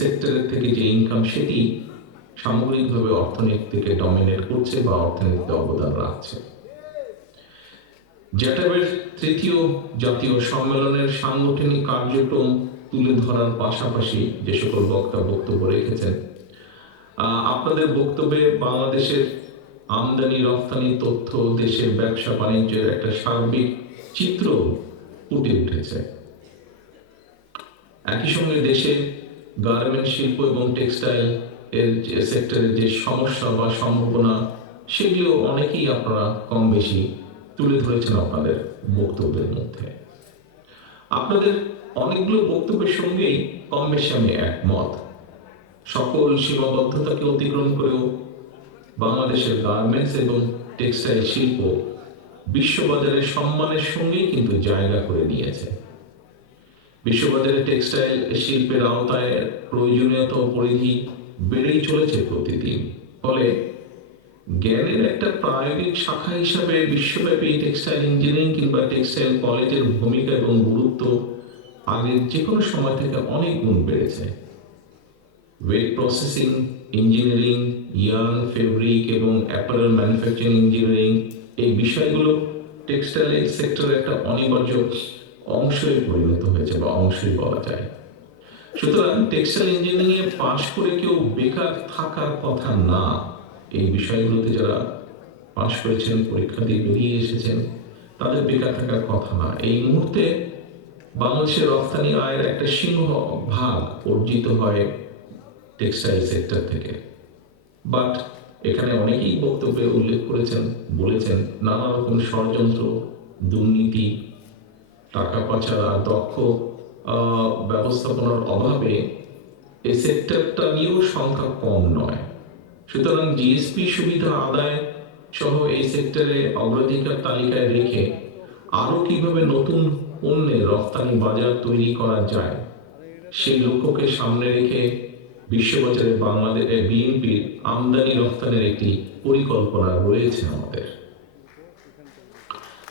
সেক্টরের থেকে যে ইনকাম সেটি সামগ্রিকভাবে অর্থনীতিকে ডমিনেট করছে বা অর্থনীতিতে অবদান রাখছে। জ্যাটাবের তৃতীয় জাতীয় সম্মেলনের সাংগঠনিক কার্যক্রম তুলে ধরার পাশাপাশি যে সকল বক্তা বক্তব্য রেখেছেন, আপনাদের বক্তব্যে বাংলাদেশের আমদানি রপ্তানি তথ্য, দেশের ব্যবসা বাণিজ্যের একটা সার্বিক চিত্র ফুটে উঠেছে। একই সঙ্গে দেশে গার্মেন্ট শিল্প এবং টেক্সটাইল এর সেক্টরের যে সমস্যা বা সম্ভাবনা, সেগুলো অনেকেই আপনারা কম বেশি তুলে ধরেছেন আপনাদের বক্তব্যের মধ্যে। আপনাদের অনেকগুলো বক্তব্যের সঙ্গেই কম বেশি আমি একমত। সকল সীমাবদ্ধতাকে অতিক্রম করেও বাংলাদেশের গার্মেন্টস এবং টেক্সটাইল শিল্প বিশ্ববাজারে সম্মানের সঙ্গেই কিন্তু জায়গা করে নিয়েছে। বিশ্ববাজারে টেক্সটাইল শিল্পের আওতায় প্রয়োজনীয়তা পরিধি বেড়েই চলেছে প্রতিদিন। ফলে জ্ঞানের একটা প্রায়োগিক শাখা হিসাবে বিশ্বব্যাপী টেক্সটাইল ইঞ্জিনিয়ারিং কিংবা টেক্সটাইল কলেজের ভূমিকা এবং গুরুত্ব আগের যে কোনো সময় থেকে অনেক গুণ বেড়েছে। Wait processing engineering, yarn, fabric এবং অ্যাপারেল ম্যানুফ্যাকচারিং ইঞ্জিনিয়ারিং, এই বিষয়গুলো টেক্সটাইল সেক্টরের একটা অনিবার্য অংশে পরিণত হয়েছে বা অংশই বলা যায়। সুতরাং টেক্সটাইল ইঞ্জিনিয়ারিং এ পাশ করে কেউ বেকার থাকার কথা না। এই বিষয়গুলোতে যারা পাশ করেছেন, পরীক্ষা দিয়ে বেরিয়ে এসেছেন, তাদের বেকার থাকার কথা না। এই মুহূর্তে বাংলাদেশের রপ্তানি আয়ের একটা সিংহ ভাগ অর্জিত হয় টেক্সটাইল সেক্টর থেকে। বাট এখানে অনেকেই বক্তব্যে উল্লেখ করেছেন, বলেছেন নানা রকম ষড়যন্ত্র, দুর্নীতি, টাকা পাচার আর দক্ষ ব্যবস্থাপনার অভাবে এই সেক্টরটা নিয়েও সংখ্যা কম নয়। সুতরাং জিএসপি সুবিধা আদায় সহ এই সেক্টরে অগ্রাধিকার তালিকায় রেখে আরো কিভাবে নতুন পণ্যের রপ্তানি বাজার তৈরি করা যায়, সেই লক্ষ্যকে সামনে রেখে বিশ্ববাজারে বাংলাদেশের বিএনপির আমদানি রপ্তানির একটি পরিকল্পনা রয়েছে আমাদের।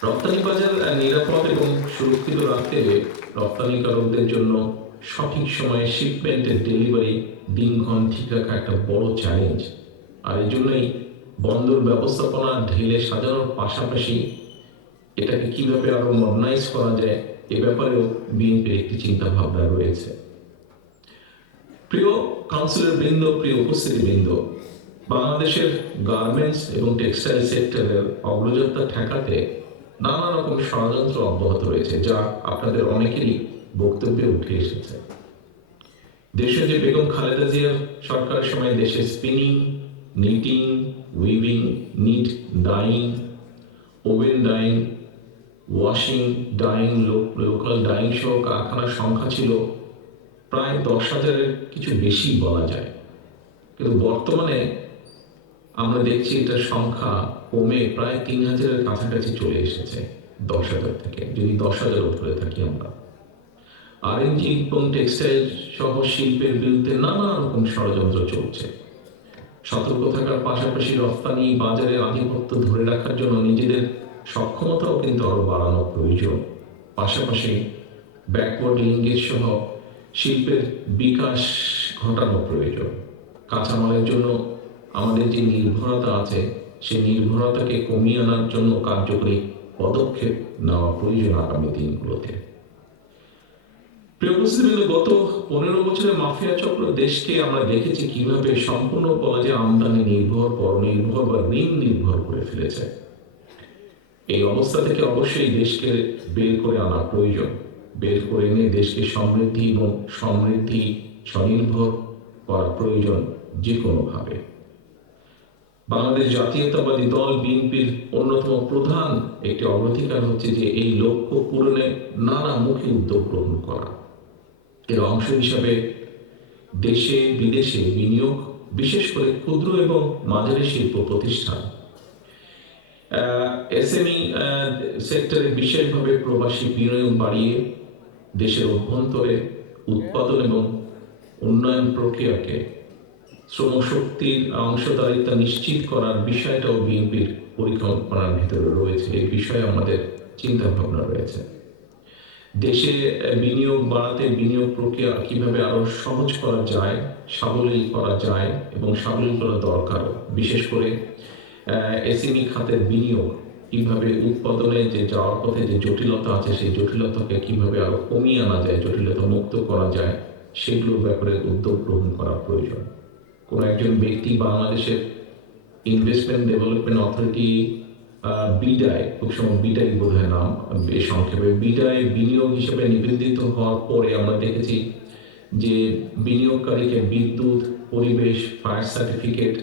রপ্তানি বাজার নিরাপদ এবং সুরক্ষিত রাখতে রপ্তানিকারকদের জন্য সঠিক সময়ে শিপমেন্টের ডেলিভারি দিনক্ষণ ঠিক রাখা একটা বড় চ্যালেঞ্জ। আর এই জন্যই বন্দর ব্যবস্থাপনা ঢেলে সাজানোর পাশাপাশি এটাকে কিভাবে আরো মডার্নাইজ করা যায় এ ব্যাপারেও বিএনপির একটি চিন্তা ভাবনা রয়েছে। প্রিয় কাউন্সিলর বৃন্দ, প্রিয় উপস্থিতি বৃন্দ, বাংলাদেশের গার্মেন্টস এবং টেক্সটাইল সেক্টরের অগ্রযাত্রা ঠেকাতে নানা রকম ষড়যন্ত্র অব্যাহত রয়েছে, যা আপনাদের অনেকেরই বক্তব্যে উঠে এসেছে। দেশে যে বেগম খালেদা জিয়ার সরকারের সময় দেশে spinning, knitting, weaving, knit, dyeing, woven dyeing, washing, dyeing, local dyeing সহ কারখানার সংখ্যা ছিল প্রায় 10,000-এর কিছু বেশি বলা যায়। কিন্তু বর্তমানে আমরা দেখছি এটার সংখ্যা কমে প্রায় 3,000-এর কাছাকাছি চলে এসেছে 10,000 থেকে, যদি 10,000 ধরে থাকি আমরা। আরএনজি এবং টেক্সটাইল সহ শিল্পের বিরুদ্ধে নানা রকম ষড়যন্ত্র চলছে। সতর্ক থাকার পাশাপাশি রপ্তানি বাজারে আধিপত্য ধরে রাখার জন্য নিজেদের সক্ষমতাও কিন্তু আরো বাড়ানো প্রয়োজন। পাশাপাশি ব্যাকওয়ার্ড লিঙ্কেজ সহ শিল্পের বিকাশ ঘটানো প্রয়োজন। কাঁচামালের জন্য আমাদের যে নির্ভরতা আছে, সেই নির্ভরতাকে কমিয়ে আনার জন্য কার্যকরী পদক্ষেপ নেওয়া প্রয়োজন আগামী দিনগুলোতে। প্রিয় উপস্থিতি, গত 15 বছরের মাফিয়া চক্র দেশকে আমরা দেখেছি কিভাবে সম্পূর্ণ বলা যায় আমদানি নির্ভর, পরনির্ভর বা ঋণ নির্ভর করে ফেলেছে। এই অবস্থা থেকে অবশ্যই দেশকে বের করে আনা প্রয়োজন। বের করে এনে দেশকে সমৃদ্ধি এবং স্বনির্ভর করা প্রয়োজন যে কোনোভাবে। বাংলাদেশ জাতীয়তাবাদী দল বিএনপির অন্যতম প্রধান একটি অগ্রাধিকার হচ্ছে যে এই লক্ষ্য পূরণে নানামুখী উদ্যোগ গ্রহণ করা। এর অংশ হিসাবে দেশে বিদেশে বিনিয়োগ, বিশেষ করে ক্ষুদ্র এবং মাঝারি শিল্প প্রতিষ্ঠান, এসএমই সেক্টরে বিশেষভাবে প্রবাসী বিনিয়োগ বাড়িয়ে দেশের অভ্যন্তরে উৎপাদন এবং উন্নয়ন প্রক্রিয়াকে শ্রমশক্তির অংশদারিতা নিশ্চিত করার বিষয়টাও বিএনপির পরিকল্পনার ভিতরে রয়েছে। এই বিষয়ে আমাদের চিন্তা ভাবনা রয়েছে। দেশে বিনিয়োগ বাড়াতে বিনিয়োগ প্রক্রিয়া কিভাবে আরো সহজ করা যায়, সাবলীল করা যায় এবং সাবলীল করা দরকারও। বিশেষ করে এসএমই খাতের বিনিয়োগ কিভাবে উৎপাদনে যে যাওয়ার পথে যে জটিলতা আছে, সেই জটিলতাকে কিভাবে আরো কমিয়ে আনা যায়, জটিলতা মুক্ত করা যায়, সেগুলোর ব্যাপারে উদ্যোগ গ্রহণ করা প্রয়োজন। কোনো একজন ব্যক্তি বাংলাদেশের ইনভেস্টমেন্ট ডেভেলপমেন্ট অথরিটি বিডায়, খুব সময় বিডাই বোধহয় নাম, সংক্ষেপে বিডায় বিনিয়োগ হিসেবে নিবন্ধিত হওয়ার পরে আমরা দেখেছি যে বিনিয়োগকারীকে বিদ্যুৎ, পরিবেশ, ফায়ার সার্টিফিকেট